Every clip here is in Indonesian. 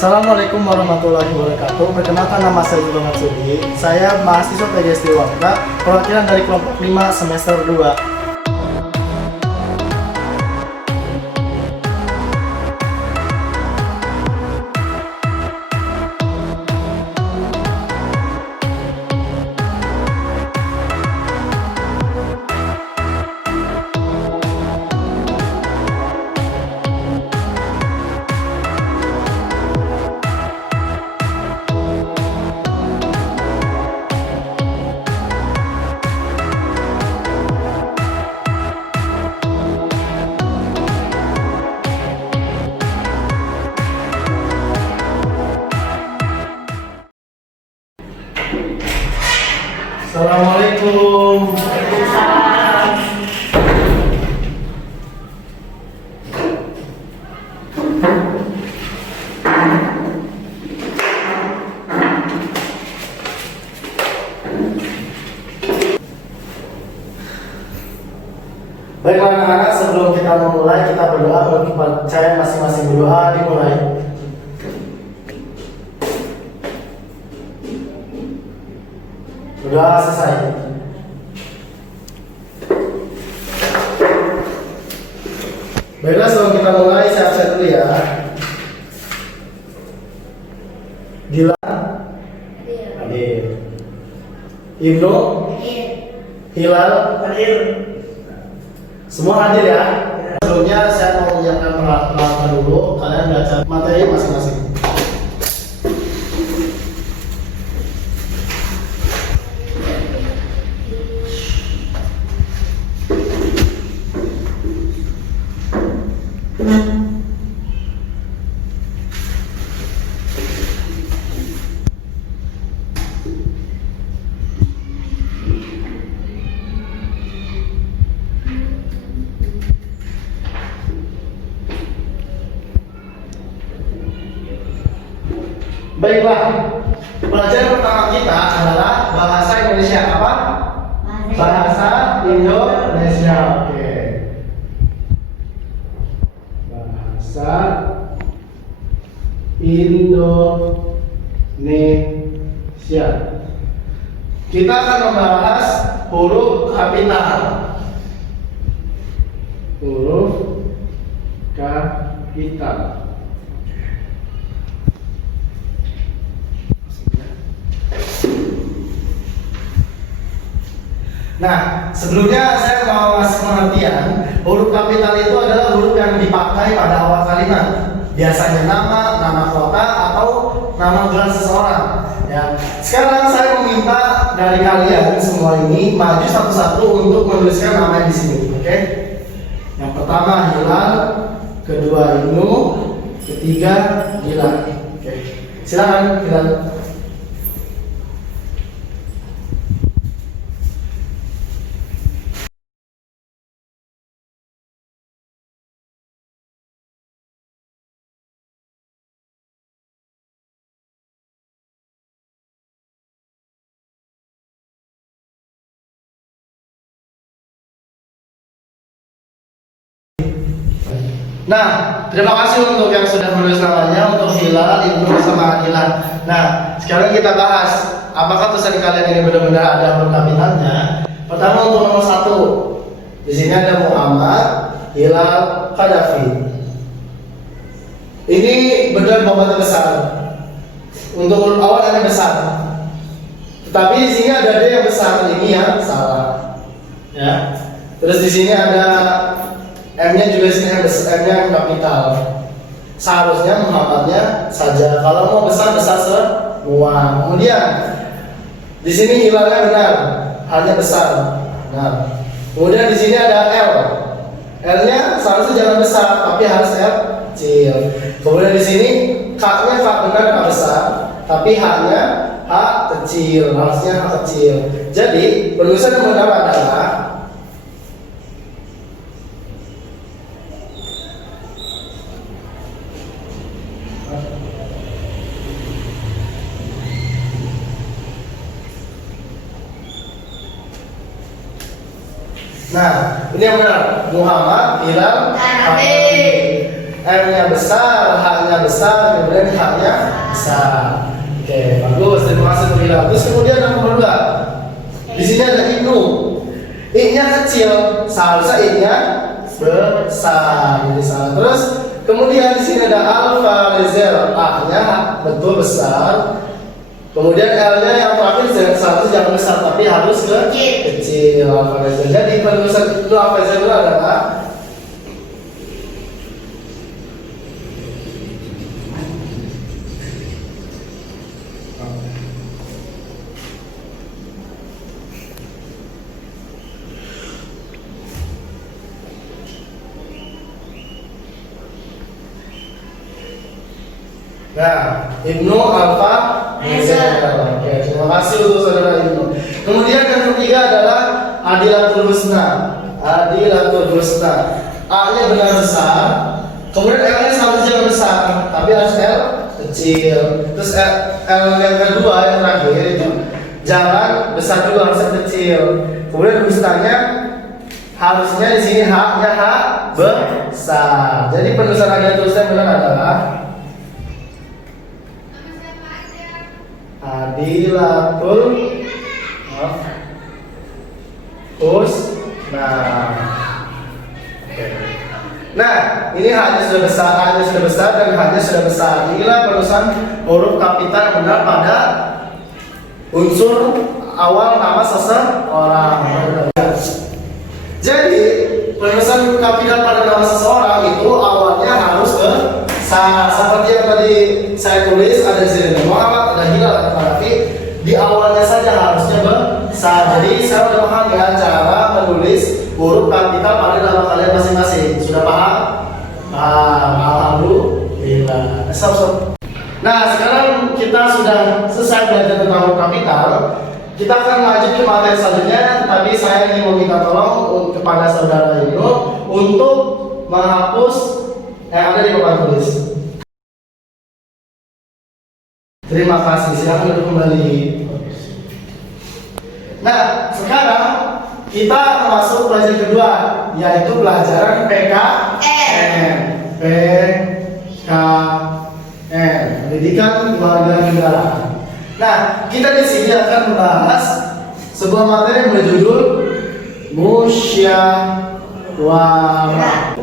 Assalamualaikum warahmatullahi wabarakatuh. Perkenalkan, nama saya Julio Matsudi. Saya mahasiswa PGSD Wangka, perwakilan dari kelompok 5 semester 2. Assalamualaikum. Baiklah anak-anak, sebelum kita memulai, kita berdoa. Untuk percaya masing-masing berdoa, dimulai. Berdoa selesai. Baiklah, sebelum kita mulai, saya absen dulu ya. Dila, hadir. Ibnu, Hilal, hadir. Semua hadir ya. Sebelumnya saya mau menyiapkan peralatan dulu. Kalian baca materi masing-masing. Baiklah, pelajaran pertama kita adalah bahasa Indonesia. Apa? Bahasa Indonesia. Oke. Bahasa Indonesia. Kita akan membahas huruf kapital. Huruf kapital. Nah, sebelumnya saya mau ngasih pengertian. Huruf kapital itu adalah huruf yang dipakai pada awal kalimat. Biasanya nama kota, atau nama gelar seseorang. Ya. Sekarang saya meminta dari kalian semua ini maju satu-satu untuk menuliskan nama di sini. Oke? Yang pertama Hilal, kedua Ibnu, ketiga Hilal. Oke. Silakan Hilal. Nah, terima kasih untuk yang sudah menulis namanya, untuk Hilal, Ibnu, sama Hilal. Nah, sekarang kita bahas apakah tulisan kalian ini benar-benar ada huruf kapitalnya. Pertama, untuk nomor 1, di sini ada Muhammad, Hilal, Qaddafi. Ini benar bobotnya besar. Untuk huruf awal ada besar. Tetapi di sini ada D yang besar, ini ya salah. Ya. Terus di sini ada M-nya juga sini M-nya yang kapital. Seharusnya Muhammadnya saja. Kalau mau besar semua. Kemudian di sini Hilalnya benar, hanya besar. Nah, kemudian di sini ada L. L-nya seharusnya jangan besar, tapi harus L kecil. Kemudian di sini K-nya K benar, K besar, tapi H-nya H kecil, harusnya H kecil. Jadi penulisan yang benar adalah Nah, ini yang benar. Muhammad, Hilal, Qaddafi. M-nya besar, H-nya besar, kemudian H-nya besar. Oke, bagus. Terima kasih untuk Hilal. Terus kemudian yang nomor 2. Di sini ada Ibnu. I-nya kecil, seharusnya I-nya besar. Jadi salah. Terus kemudian di sini ada Alfa Rezel. A-nya betul besar. Kemudian L-nya yang terakhir seharusnya jangan besar tapi harus kecil. Alfa Rezel. Jadi penulisan itu Alfa Rezel adalah Ibnu Alfa Rezel. Oke, terima kasih untuk saudara Ibnu. Kemudian yang ketiga adalah Adilatul Husna. Adilatul Husna. A-nya benar besar. Kemudian L-nya seharusnya besar, tapi harus L kecil. Terus L yang kedua yang terakhir itu jangan besar juga, harus kecil. Kemudian Husnanya harusnya di sini H-nya H besar. Jadi penulisan Adilatul Husna benar adalah Adilatul Husna. Nah, ini H-nya sudah besar, A-nya sudah besar, dan H-nya sudah besar. Inilah penulisan huruf kapital yang benar pada unsur awal nama seseorang. Jadi, penulisan kapital pada nama seseorang itu awalnya harus besar. Seperti yang tadi saya tulis, ada di sini Muhammad, ada Hilal, ada Farafi. Di awalnya saja harusnya besar. Jadi saya udah paham ya cara menulis huruf kapital pada nama kalian masing-masing. Sudah paham? Alhamdulillah. Stop. Nah, sekarang kita sudah selesai belajar tentang huruf kapital. Kita akan lanjut ke materi selanjutnya, tapi saya ingin meminta tolong kepada saudara Ibnu untuk menghapus yang ada di papan tulis. Terima kasih, silakan duduk kembali. Nah, sekarang kita masuk pelajaran kedua, yaitu pelajaran PKN. PKN, Pendidikan Kewarganegaraan. Nah, kita di sini akan membahas sebuah materi yang berjudul musyawarah.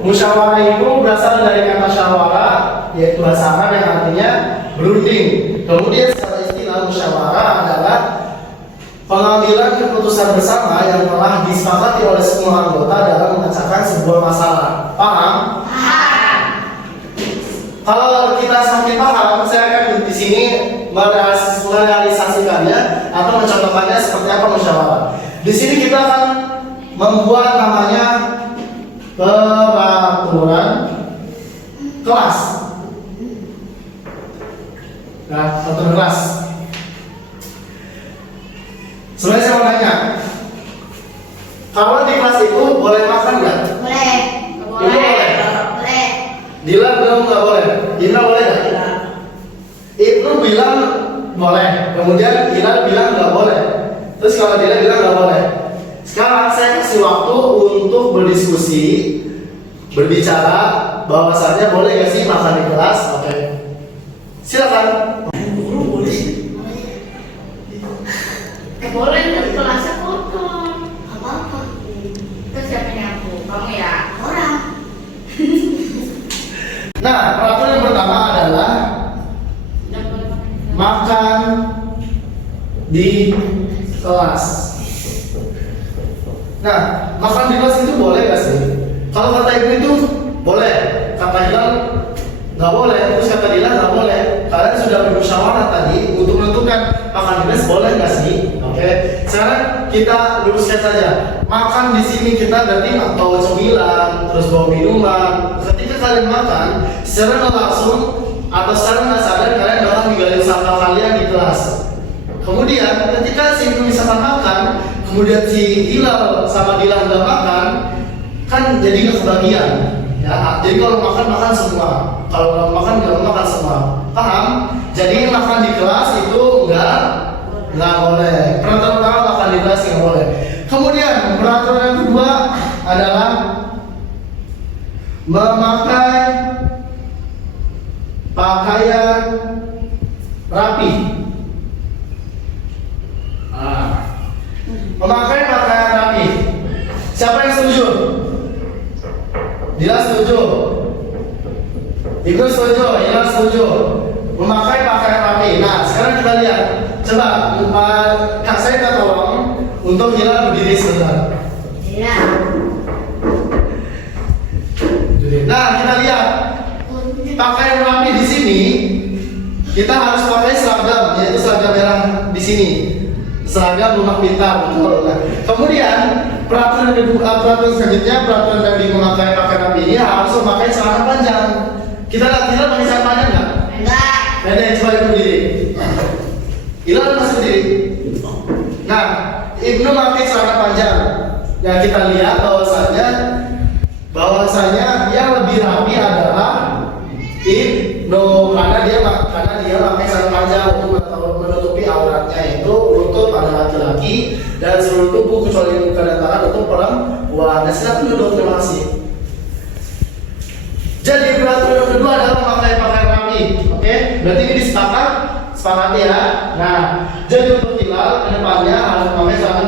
Musyawarah itu berasal dari kata syawara, yaitu bahasa Arab yang artinya berunding. Kemudian secara istilah musyawarah adalah pengambilan keputusan bersama yang telah disepakati oleh semua anggota dalam memecahkan sebuah masalah. Paham? Paham. Kalau kita semakin paham, saya akan di sini merealisasikannya atau mencontohkannya seperti apa musyawarah. Di sini kita akan membuat namanya peraturan kelas. Nah, peraturan kelas. Sebenarnya saya mau nanya, kalau di kelas itu boleh makan nggak? Boleh. Boleh. Dila bilang nggak boleh. Dila boleh nggak? Ibnu bilang boleh. Kemudian Dila bilang nggak boleh. Terus kalau Dila bilang nggak boleh. Sekarang saya kasih waktu untuk berdiskusi, berbicara bahwasannya boleh nggak sih makan di kelas? Oke. Silakan. Boleh, tapi kelasnya kotor. Apa-apa. Terus siapa yang aku? Kamu ya? Orang. Nah, peraturan yang pertama adalah makan di kelas. Nah, makan di kelas itu boleh nggak sih? Kalau kata Ibu itu boleh, kata Hilal nggak boleh, terus kata Dila nggak boleh. Kalian sudah bermusyawarah tadi untuk menentukan makan di kelas boleh nggak sih? Oke. Sekarang kita luruskan saja. Makan di sini kita berarti bawa cemilan, terus bawa minuman. Ketika kalian makan, secara nggak langsung atau secara nggak sadar kalian bakal ninggalin sampah kalian di kelas. Kemudian ketika si Ibu misalkan makan, kemudian si Hilal sama Dila nggak makan, kan jadi nggak kebagian. Ya, jadi kalau makan semua, kalau nggak makan semua. Paham? Jadi makan di kelas itu nggak boleh. Peraturan pertama makan di kelas nggak boleh. Kemudian peraturan yang kedua adalah memakai Memakai pakaian rapi. Siapa yang setuju? Dila setuju. Ibu setuju, Ila setuju. Memakai pakaian rapi. Nah, sekarang kita lihat. Coba, Kak saya minta tolong untuk Ila berdiri sebentar. Iya. Nah, kita lihat pakaian rapi di sini. Kita harus pakai seragam, yaitu seragam merah di sini. Seragam rumah pintar, betul. Nah, kemudian peraturan selanjutnya, peraturan dari memakai pakaian rapi ini harus memakai celana panjang. Kita lihat Ila pakai celana panjang nggak? Enggak. Nenek coba ibu berdiri. Ila masih berdiri. Nah, Ibnu pakai celana panjang. Ya kita lihat bahwasanya yang lebih rapi adalah Ibnu karena dia pakai celana panjang untuk menutupi auratnya, itu lutut pada laki-laki dan seluruh tubuh kecuali muka dan tangan untuk perempuan. Nah, silakan duduk, terima kasih. Jadi peraturan kedua adalah memakai pakaian rapi. Oke, berarti ini sepakati ya. Nah, jadi untuk Hilal kedepannya harus memakai celana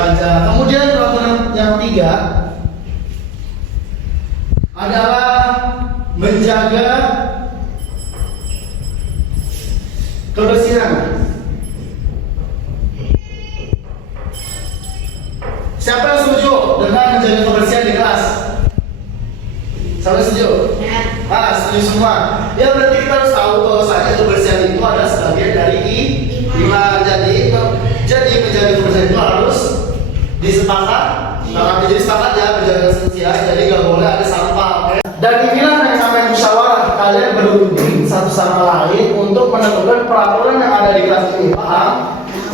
panjang. Kemudian peraturan yang ketiga adalah menjaga kebersihan. Siapa yang setuju dengan menjaga kebersihan di kelas? Siapa yang setuju? Ya. Setuju semua. Ya berarti kita harus tahu bahwasanya kebersihan itu ada sebagian dari iman. Jadi menjaga kebersihan itu harus jadi sepakat ya, menjaga kebersihan. Jadi nggak boleh ada sampah. Okay? Dan inilah yang namanya musyawarah. Kalian berunding satu sama lain untuk menentukan peraturan yang ada di kelas ini. Paham?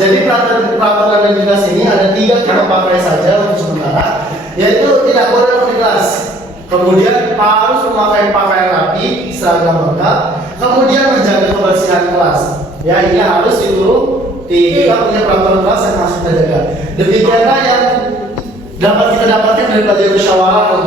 Jadi peraturan yang di kelas ini ada 3, kita pakai saja untuk sementara. Yaitu tidak boleh di kelas. Kemudian harus memakai pakaian rapi, seragam lengkap. Kemudian menjaga kebersihan kelas. Ya, ini harus dituruti. Kita punya peraturan kelas yang harus kita jaga. Demikianlah yang dapat kita dapatkan dari pelajaran musyawarah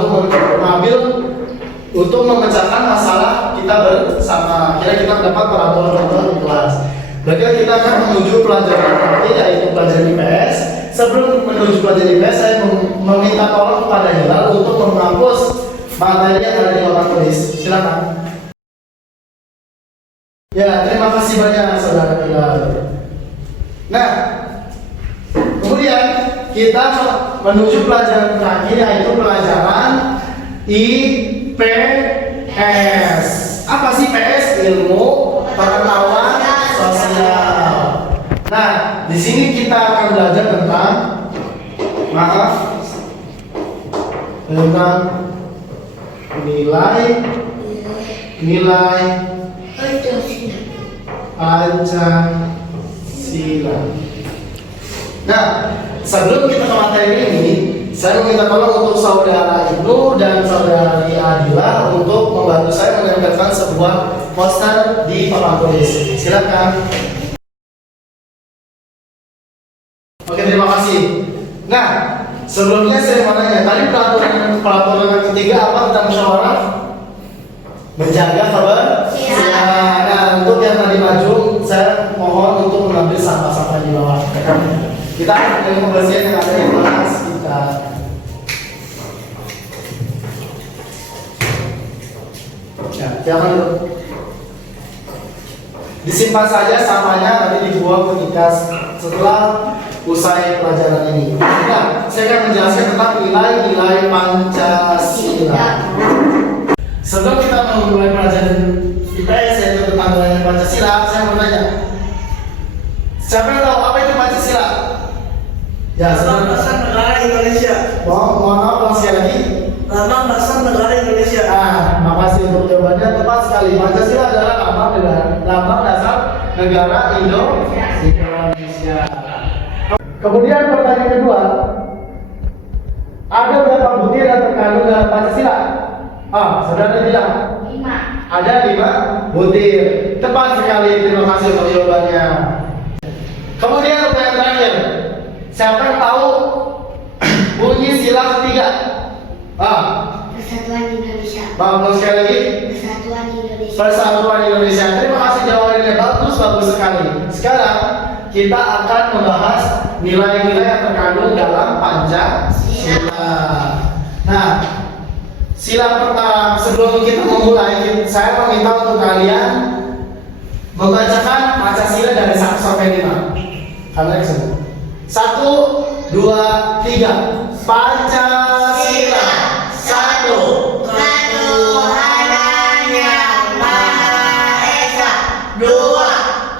untuk memecahkan masalah kita bersama. Kita mendapat peraturan di kelas. Berarti kita akan menuju pelajaran nanti, yaitu pelajaran IPS. Sebelum menuju pelajaran IPS, saya meminta tolong kepada Hilal untuk menghapus materi yang ada di papan tulis. Silakan. Ya, terima kasih banyak saudara Hilal. Nah, kemudian kita menuju pelajaran terakhir, yaitu pelajaran IPS. Apa sih IPS? Ilmu pengetahuan sosial. Nah, di sini kita akan belajar tentang nilai Pancasila. Nah, sebelum kita ke materi ini, saya meminta tolong untuk saudara Ibnu dan saudara Adila untuk membantu saya menempelkan sebuah poster di papan tulis. Silakan. Oke, terima kasih. Nah, sebelumnya saya mau nanya, tadi peraturan yang ketiga apa tentang musyawarah? Menjaga kebersihan. Nah, untuk yang tadi maju, saya mohon untuk mengambil sampah-sampah di bawah. Kita akan menjaga kebersihan yang ada di kelas kita. Ya, jangan dulu. Disimpan saja sampahnya, nanti dibuang ketika setelah usai pelajaran ini. Nah, saya akan menjelaskan tentang nilai-nilai Pancasila. Sebelum kita memulai pelajaran IPS yaitu tentang nilai Pancasila, saya mau tanya, siapa yang tahu apa itu Pancasila? Ya, Lambang Dasar Negara Indonesia. Mohon maaf, ulang sekali lagi. Lambang Dasar Negara Indonesia. Makasih untuk jawabannya, tepat sekali. Pancasila adalah lambang dasar negara Indonesia. Kemudian pertanyaan kedua, ada berapa butir yang terkandung dalam Pancasila? Saudara bilang 5. ada 5 butir. Tepat sekali, terima kasih untuk jawabannya. Kemudian pertanyaan terakhir, siapa yang tahu bunyi sila ketiga? Persatuan Indonesia. Bagus sekali lagi. Persatuan Indonesia. Persatuan Indonesia. Terima kasih jawabannya, bagus sekali. Sekarang kita akan membahas nilai-nilai yang terkandung dalam Pancasila. Nah, sila pertama sebelum kita memulai, saya meminta untuk kalian membacakan Pancasila dari 1 sampai 5. Kalian semua. 1, 2, 3. Pancasila. 1. Ketuhanan yang Maha Esa. 2.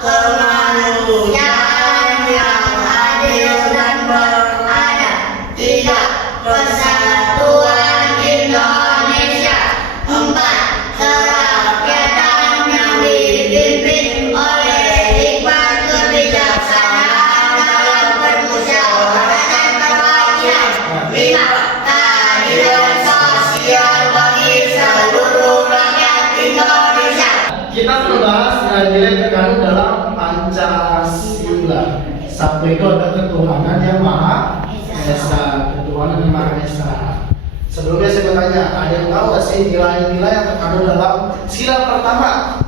Kemanusiaan yang adil dan beradab. 3. Persatuan Indonesia. 4. Kerakyatan yang dipimpin oleh hikmat kebijaksanaan dalam permusyawaratan kebajikan. 5. Keadilan sosial bagi seluruh rakyat Indonesia. Kita membahas nilai-nilai terkandung dalam Pancasila. 1 itu ada ketuhanan yang Maha Esa. Ketuhanan yang Maha Esa. Sebelumnya saya bertanya, ada yang tahu nggak sih nilai-nilai yang terkandung dalam sila pertama?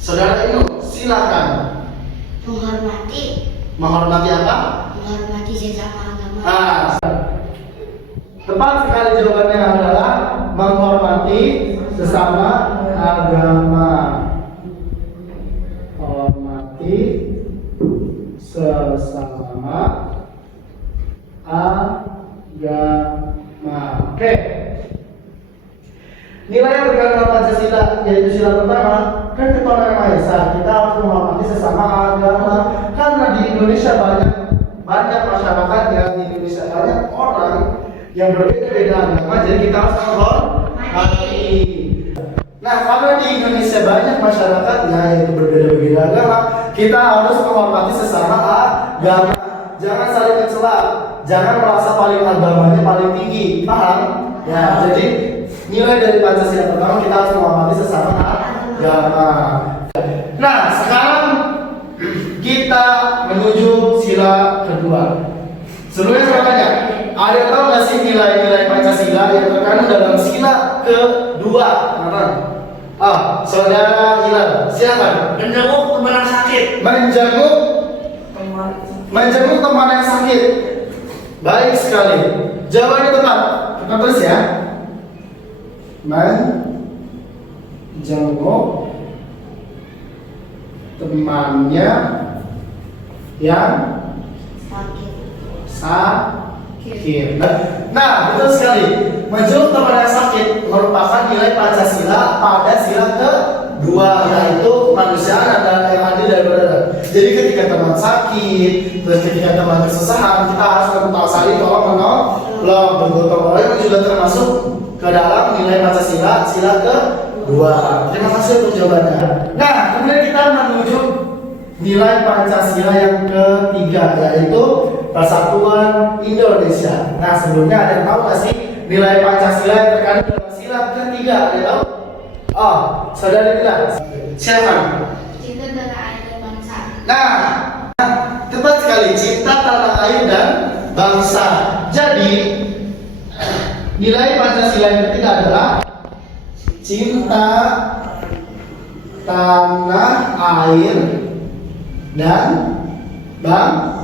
Saudara Inu, silakan. Menghormati apa? Menghormati sesama agama. Tepat sekali jawabannya adalah menghormati sesama agama. Hormati sesama agama. Oke. Nilai yang terkandung dalam Pancasila yaitu sila pertama, kan ketuhanan yang Maha Esa. Kita harus menghormati sesama agama karena di Indonesia banyak masyarakat yang di Indonesia banyak orang yang berbeda-beda agama, jadi kita harus menghormati. Nah, karena di Indonesia banyak masyarakatnya yang berbeda-beda agama, kita harus menghormati sesama agama. Jangan saling mencela, jangan merasa paling agamanya paling tinggi, paham? Ya, jadi nilai dari Pancasila pertama kita harus menghormati sesama agama. Nah, sekarang kita menuju sila kedua. Sebelumnya saya tanya, ada yang tahu nggak sih nilai-nilai Pancasila yang terkandung dalam sila kedua? Saudara Hilal, silakan. Menjenguk teman yang sakit. Menjenguk teman yang sakit. Baik sekali. Jawabannya tepat. Kita tulis ya. Menjenguk temannya yang sakit. Nah, betul sekali. Menjenguk teman yang sakit merupakan nilai Pancasila pada sila kedua, yaitu kemanusiaan dan yang adil dan beradab. Jadi ketika teman sakit, terus ketika teman kesusahan, kita harus berbuat saling tolong menolong, bergotong royong juga termasuk ke dalam nilai Pancasila sila kedua. Terima kasih untuk jawabannya. Nah, kemudian kita menuju nilai Pancasila yang ketiga, yaitu Persatuan Indonesia. Nah, sebelumnya ada yang tahu nggak sih nilai Pancasila yang terkandung dalam sila ketiga? Ada yang tahu? Saudara Bila, silakan. Cinta tanah air dan bangsa. Nah, tepat sekali, cinta tanah air dan bangsa. Jadi, nilai Pancasila yang ketiga adalah cinta tanah air dan bangsa.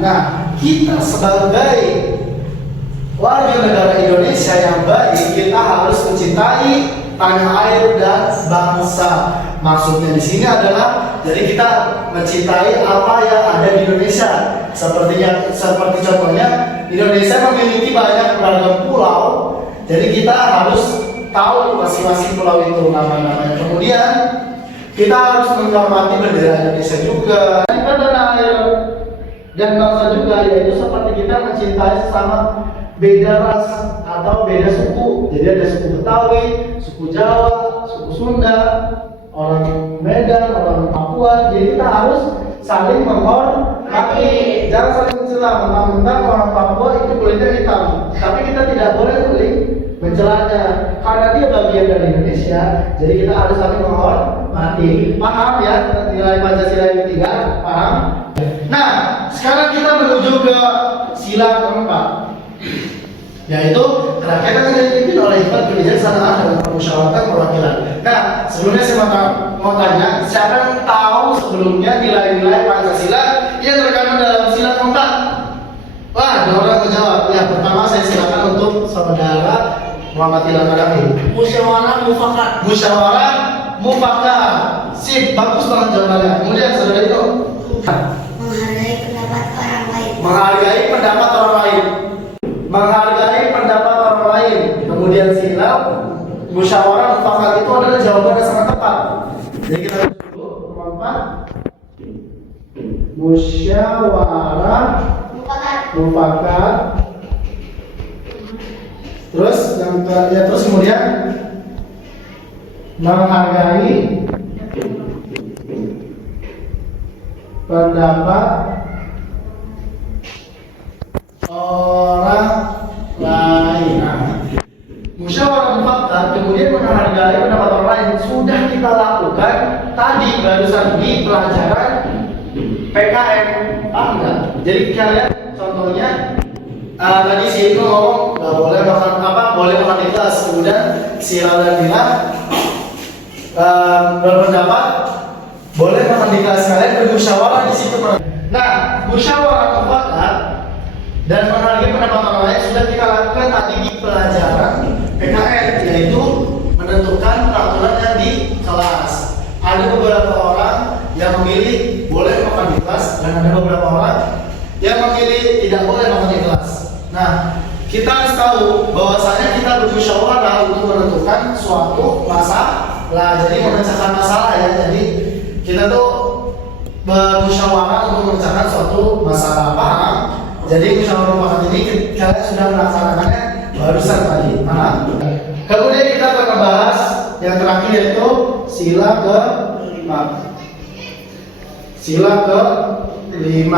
Nah, kita sebagai warga negara Indonesia yang baik, kita harus mencintai tanah air dan bangsa. Maksudnya di sini adalah, jadi kita mencintai apa yang ada di Indonesia. Seperti contohnya, Indonesia memiliki banyak beragam pulau. Jadi kita harus tahu masing-masing pulau itu nama-namanya. Kemudian kita harus menghormati bendera Indonesia juga. Kita tanah air dan bangsa juga, yaitu seperti kita mencintai sesama beda ras atau beda suku. Jadi ada suku Betawi, suku Jawa, suku Sunda, orang Medan, orang Papua. Jadi kita harus saling menghormati. Jangan saling mencela. Mentang-mentang orang Papua itu kulitnya hitam, tapi kita tidak boleh saling mencelanya karena dia bagian dari Indonesia. Jadi kita harus saling menghormati. Paham ya nilai Pancasila yang ketiga? Paham? Nah, sekarang kita menuju ke sila keempat, yaitu kerakyatan yang dipimpin oleh hikmat kebijaksanaan dalam permusyawaratan perwakilan. Nah, sebelumnya saya mau tanya, siapa yang tahu sebelumnya nilai-nilai Pancasila yang terkandung dalam sila keempat? Wah, ada orang menjawab. Ya, pertama saya silakan untuk saudara Muhammad Ilham Kadafi. Musyawarah mufakat. Musyawarah mufakat. Sip, bagus banget jawabannya. Kemudian saudara itu Menghargai pendapat orang lain. menghargai pendapat orang lain. Menghargai pendapat orang lain. Kemudian sila musyawarah mufakat itu adalah jawaban yang sangat tepat. Jadi kita dulu nomor 4. Musyawarah mufakat. Terus terus kemudian menghargai pendapat orang lain. Nah, musyawarah mufakat kemudian menghargai pendapat orang lain sudah kita lakukan tadi barusan di pelajaran PKM. Enggak? Jadi kalian contohnya tadi si itu ngomong nggak boleh makan boleh makan di kelas. Kemudian si Laura bilang berpendapat boleh makan di kelas, kalian bermusyawarah di situ. Nah, musyawarah mufakat dan menghargai pendapat orang lain sudah kita lakukan tadi di pelajaran PKN, yaitu menentukan peraturan yang di kelas. Ada beberapa orang yang memilih boleh makan di kelas dan ada beberapa orang yang memilih tidak boleh makan di kelas. Nah, kita harus tahu bahwasanya kita bermusyawarah untuk menentukan suatu masalah. Jadi memecahkan masalah ya. Jadi kita tuh bermusyawarah untuk memecahkan suatu masalah, paham? Jadi musyawarah mufakat ini kalian sudah melaksanakannya barusan tadi, paham? Kemudian kita akan membahas yang terakhir yaitu sila ke-5. Sila ke-5.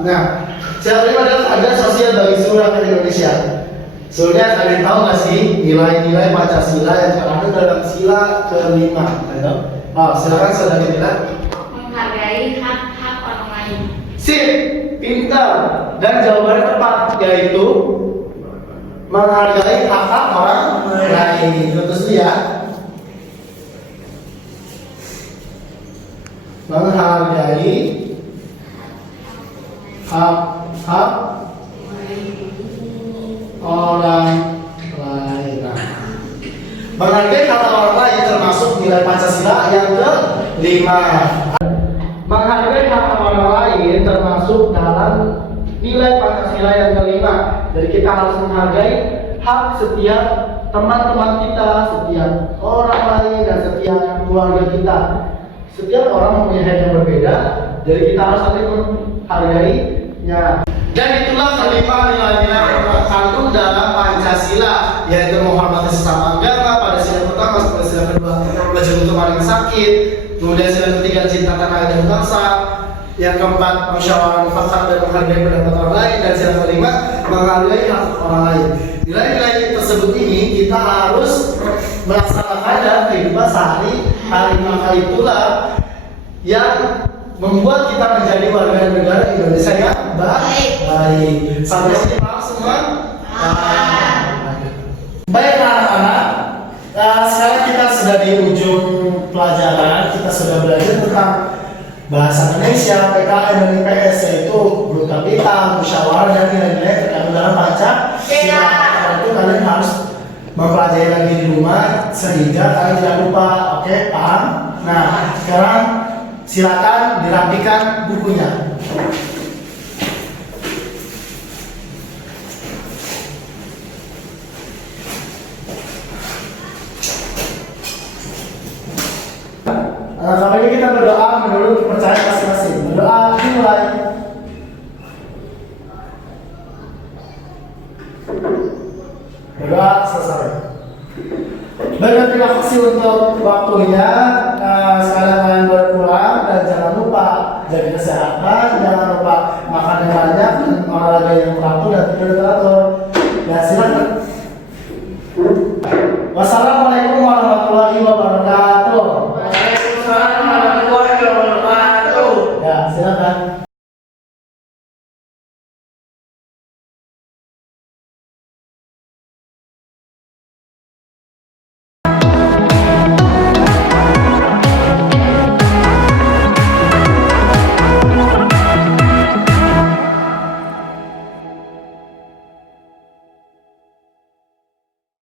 Nah, sila ke-5 adalah ada sosial bagi seluruh rakyat Indonesia. Sebenarnya kalian tahu nggak sih nilai-nilai Pancasila yang terkandung dalam sila ke-5? Silakan saudara bilang. Menghargai hak-hak orang lain. Sip, pintar. Dan jawabannya tepat, yaitu menghargai hak-hak orang lain. Terus ya. Menghargai hak-hak orang lain. Menghargai hak orang lain termasuk nilai Pancasila yang ke-5. Menghargai hak orang lain termasuk dalam nilai Pancasila yang ke-5. Jadi kita harus menghargai hak setiap teman-teman kita, setiap orang lain dan setiap keluarga kita. Setiap orang mempunyai hak yang berbeda, jadi kita harus saling menghargainya. Dan itulah ke-5 nilai-nilai yang terkandung dalam Pancasila, yaitu menghormati sesama agama pada sila pertama, pada sila kedua belajar untuk orang yang sakit, kemudian sila ketiga cinta tanah air dan bangsa, yang keempat musyawarah mufakat dan menghargai pendapat orang lain, dan sila kelima menghargai hak orang lain. Nilai-nilai tersebut ini kita harus melaksanakan dalam kehidupan sehari-hari, maka itulah yang membuat kita menjadi warga negara Indonesia yang baik. Sampai sini paham semua? Baik anak-anak, sekarang kita sudah di ujung pelajaran. Kita sudah belajar tentang bahasa Indonesia, PKN dan IPS, yaitu huruf kapital, musyawarah dan nilai-nilai terkandung dalam Pancasila. Itu kalian harus mempelajari lagi di rumah sehingga kalian tidak lupa. Oke, paham? Nah, sekarang silakan dirapikan bukunya. Kali ini kita berdoa menurut kepercayaan masing-masing. Berdoa dimulai. Berdoa selesai. Baik, terima kasih untuk waktunya.